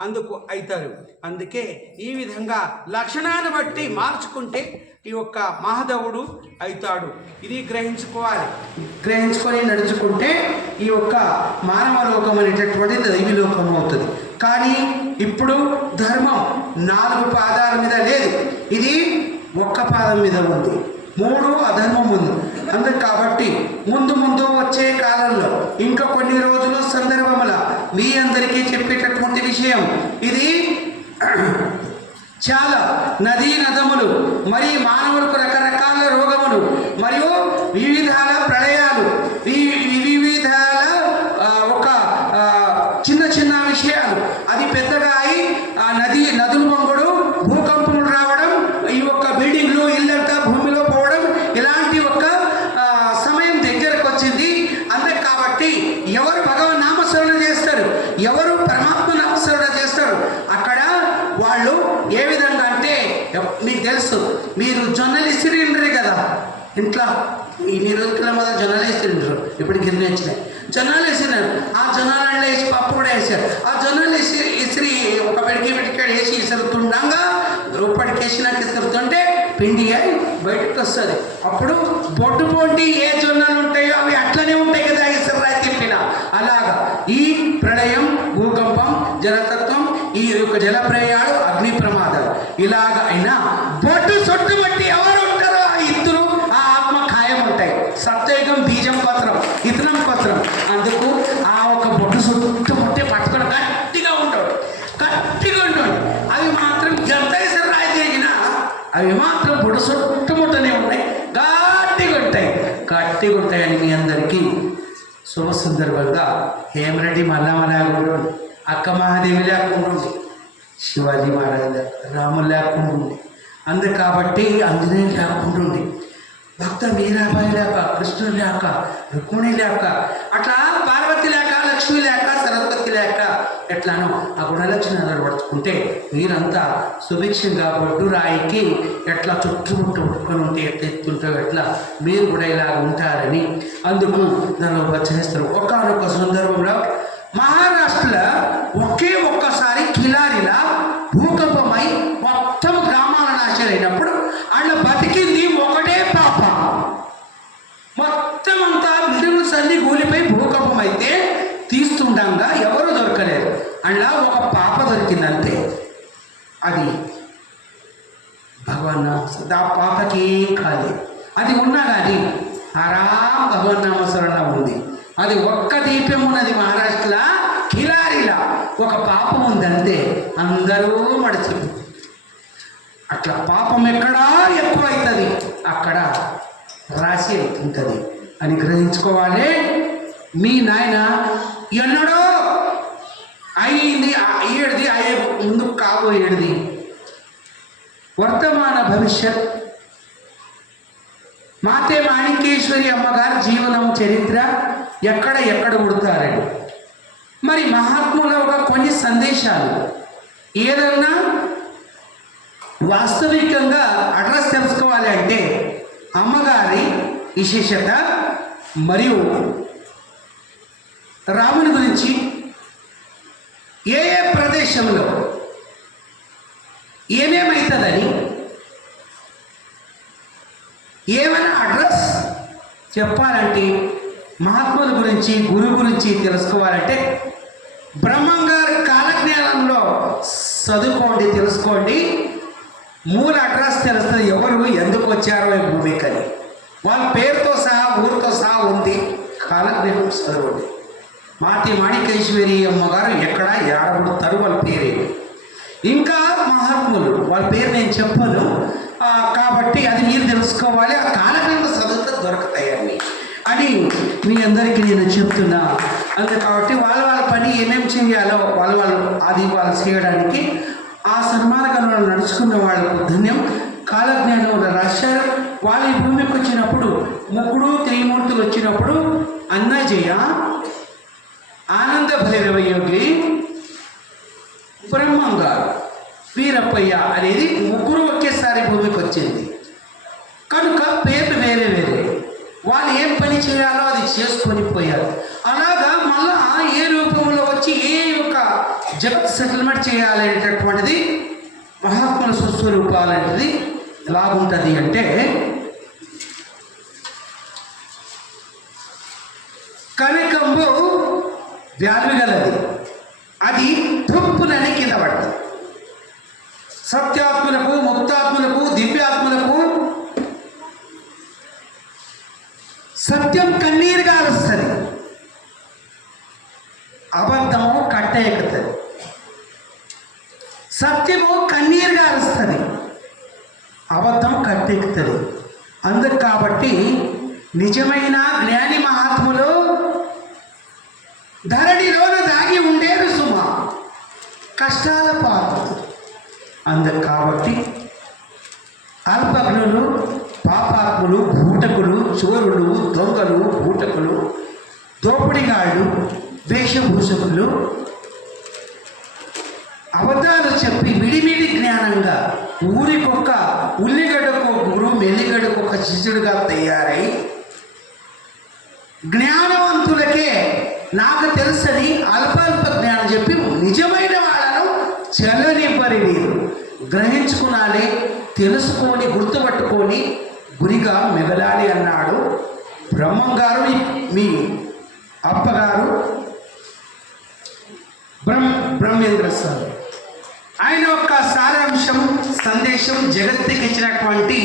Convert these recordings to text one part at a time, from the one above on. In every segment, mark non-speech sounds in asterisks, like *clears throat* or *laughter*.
అందుకు అవుతారు అందుకే ఈ విధంగా లక్షణాన్ని బట్టి మార్చుకుంటే ఈ యొక్క మహాదేవుడు అవుతాడు ఇది గ్రహించుకోవాలి. గ్రహించుకొని నడుచుకుంటే ఈ యొక్క మానవ లోకం అనేటటువంటి దైవీలోకం అవుతుంది. కానీ ఇప్పుడు ధర్మం నాలుగు పాదాల మీద లేదు. ఇది ఒక్క పాదం మీద ఉంది. మూడు అధర్మం ఉంది. అందుకు కాబట్టి ముందు ముందు వచ్చే కాలంలో ఇంకా కొన్ని రోజులు సందర్భముల మీ అందరికీ చెప్పేటటువంటి విషయం. ఇది *clears throat* చాలా నదీ నదములు మరి మానవులకు రకరకాల రోగములు మరియు వివిధాల ప్రళయాలు వివిధాల ఒక చిన్న చిన్న విషయాలు. అది పెద్దగా అయి ఆ నది నదులు పొంగడం ఎవరు పరమాత్మ నామస్మరణ చేస్తారు? అక్కడ వాళ్ళు ఏ విధంగా అంటే మీకు తెలుసు మీరు జొన్నలు ఇసిరిండ్రే కదా. ఇంట్లో ఇన్ని రోజుల మొదలు జొన్నలు వేసిరిండ్రు ఇప్పుడు గిన్నె వచ్చినాయి జొన్నలు వేసినారు ఆ జొన్నలు వేసి పప్పు కూడా వేసారు ఆ జొన్నలు వేసి ఇసిరి ఒక పెడికి పెడికాడు వేసి ఇసురుతుండగా రూపాయికి వేసినాక ఇసురుతుంటే పిండి అయి బయటకు వస్తుంది. అప్పుడు బొడ్డు పొంటి ఏ జొన్నలు ఉంటాయో అవి అట్లనే ఉంటాయి కదా. ఈ జల అగ్ని ప్రమాదాలు. ఇలాగ అయినా బొట్టు బట్టి ఎవరు ఉంటారో ఆ ఇద్దరు ఆ ఆత్మ ఖాయం ఉంటాయి సత్యయుగం బీజం పత్రం ఇతనం పత్రం. అందుకు ఆ ఒక బొట్టు చుట్టుముట్టే పట్టుకొని గట్టిగా ఉంటాడు గట్టిగా ఉండవు అవి మాత్రం ఎంత రాయి అవి మాత్రం బొట్టు ముట్టనే ఉంటాయి. గట్టిగా ఉంటాయి. గట్టిగా ఉంటాయని మీ అందరికీ శుభ సందర్భంగా హేమరెడ్డి మల్లమ్మలాగుండు అక్క మహాదేవి లేకుండా శివాజీ మహారాజు రాములు లేకుండా అందు కాబట్టి అంజనేయులు లేకుండా భక్త మీరాబాయి లేక కృష్ణుడు లేక రుక్మిణి లేక అట్లా పార్వతి లేక లక్ష్మి లేక సరస్వతి లేక ఎట్లానో ఆ గుణలక్షణాలు పడుచుకుంటే మీరంతా సుభిక్షంగా బొడ్డు రాయికి ఎట్లా చుట్టుముట్టు ముట్టుకొని ఉంటే ఎట్లా ఎత్తుంటారో ఎట్లా మీరు కూడా ఇలా ఉంటారని అందుకు దానిలో చేస్తారు ఒకనొక సందర్భంలో మహారాష్ట్రలో ఒకే ఒక్కసారి కిలారిలా భూకంపమై మొత్తం గ్రామాల నాశనైనప్పుడు వాళ్ళ బతికింది ఒకటే పాప. మొత్తం అంతా బిల్డింగ్స్ అన్ని కూలిపోయి భూకంపం అయితే తీస్తుండగా ఎవరు దొరకలేరు అలా ఒక పాప దొరికింది అంతే అది భగవన్ ఆ పాపకి ఏం అది ఉన్నా కానీ ఆరాం భగవన్ నామస్మరణ ఉంది. అది ఒక్క దీపం ఉన్నది మహారాష్ట్రలో కిలారిలా. ఒక పాపం ఉందంతే. అందరూ మడిచి అట్లా పాపం ఎక్కడా ఎక్కువ అవుతుంది అక్కడ రాశి అవుతుంటుంది. అని గ్రహించుకోవాలి. మీ నాయన ఎన్నడో అయింది అయ్యేది అయ్యే ముందు కాబోయేది వర్తమాన భవిష్యత్. మాతే మాణిక్యేశ్వరి అమ్మగారి జీవనం చరిత్ర. ఎక్కడ ఎక్కడ కొడతారండి మరి మహాత్ముల ఒక కొన్ని సందేశాలు. ఏదన్నా వాస్తవికంగా అడ్రస్ తెలుసుకోవాలి అంటే అమ్మగారి విశేషత మరియు రాముని గురించి ఏ ఏ ప్రదేశంలో ఏమేమవుతుందని ఏమైనా అడ్రస్ చెప్పాలంటే మహాత్ముల గురించి గురువు గురించి తెలుసుకోవాలంటే బ్రహ్మంగారి కాలజ్ఞానంలో చదువుకోండి తెలుసుకోండి. మూల అడ్రస్ తెలుస్తుంది ఎవరు ఎందుకు వచ్చారో ఈ భూమికని వాళ్ళ పేరుతో సహా ఊరితో సహా ఉంది. కాలజ్ఞానం చదవండి. మాతి మాణికేశ్వరి అమ్మగారు ఎక్కడ ఏడబడతారు వాళ్ళ పేరే. ఇంకా మహాత్ములు వాళ్ళ పేరు నేను చెప్పను. కాబట్టి అది మీరు తెలుసుకోవాలి. ఆ కాలజ్ఞానం చదివితే దొరుకుతాయి అన్నీ. అని మీ అందరికీ నేను చెప్తున్నా. అంతే కాబట్టి వాళ్ళ వాళ్ళ పని ఏమేమి చేయాలో వాళ్ళ వాళ్ళు అది వాళ్ళు చేయడానికి ఆ సన్మార్గంలో నడుచుకున్న వాళ్ళకు ధన్యం. కాలజ్ఞానంలో రాశారు వాళ్ళు ఈ భూమికి వచ్చినప్పుడు ముగ్గురు త్రిమూర్తులు వచ్చినప్పుడు అన్నజయ ఆనంద భైరవ యోగి బ్రహ్మంగారు వీరప్పయ్య అనేది ముగ్గురు ఒకేసారి భూమికి వచ్చింది. కనుక పేర్లు వేరే వేరే. వాళ్ళు ఏం పని చేయాలో అది చేసుకొని పోయారు. అలాగా మళ్ళా ఏ రూపంలో వచ్చి ఏ యొక్క జగత్ సెటిల్మెంట్ చేయాలనేటటువంటిది మహాత్ముల సుస్వరూపాలనేది ఎలాగుంటుంది అంటే కనకంబు వ్యాలుగలది అది తుప్పునని కింద పడుతుంది సత్యాత్మలకు ముక్తాత్మలకు దివ్యాత్మలకు సత్యం కన్నీరుగా కాలుస్తుంది అబద్ధము కట్ట ఎక్కుతుంది. సత్యము కన్నీరుగా కాలుస్తుంది అబద్ధం కట్టెక్కుతుంది అందుకు కాబట్టి నిజమైన జ్ఞాని మహాత్ములు ధరణిలోను దాగి ఉండేరు సుమ. కష్టాల పాత్ర అందుకు కాబట్టి అల్పజ్ఞులు పాపాత్ములు భూటకులు చోరులు దొంగలు భూటకులు దోపిడిగాళ్ళు వేషభూషకులు అబద్ధాలు చెప్పి విడిమిడి జ్ఞానంగా ఊరికొక్క ఉల్లిగడ్డకు గురు మెల్లిగడ్డకు ఒక శిష్యుడిగా తయారై జ్ఞానవంతులకే నాకు తెలుసని అల్పాల్ప జ్ఞానం చెప్పి నిజమైన వాళ్ళను చల్లనివ్వరి వీరు గ్రహించుకునాలి తెలుసుకొని గుర్తుపట్టుకొని గురిగా మెదలాలి అన్నాడు. బ్రహ్మం గారు మీ- మీ అప్పగారు బ్రహ్మ బ్రహ్మేంద్ర స్వామి ఆయన యొక్క సారాంశం సందేశం జగత్తుకి ఇచ్చినటువంటి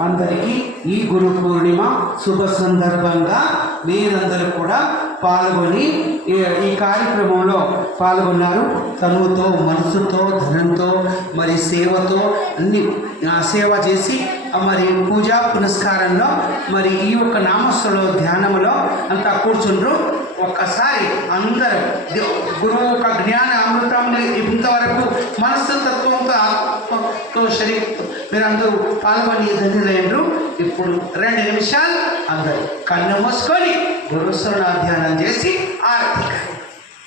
అందరికీ ఈ గురు పూర్ణిమ శుభ సందర్భంగా మీరందరూ కూడా పాల్గొని ఈ- కార్యక్రమంలో పాల్గొన్నారు. తనువుతో మనసుతో ధనంతో మరి సేవతో అన్ని సేవ చేసి మరి పూజా పునస్కారంలో మరి ఈ యొక్క నామస్సులో ధ్యానంలో అంతా కూర్చుండ్రు. ఒక్కసారి అందరూ గురువు యొక్క జ్ఞాన అమృతం ఇంతవరకు మనస్సు తత్వంతో ఆత్మతో శరీరం మీరందరూ పాల్గొని ధన్యులైనరు ఇప్పుడు రెండు నిమిషాలు అందరూ కన్ను మూసుకొని గురుస్వరణ ధ్యానం చేసి ఆర్తి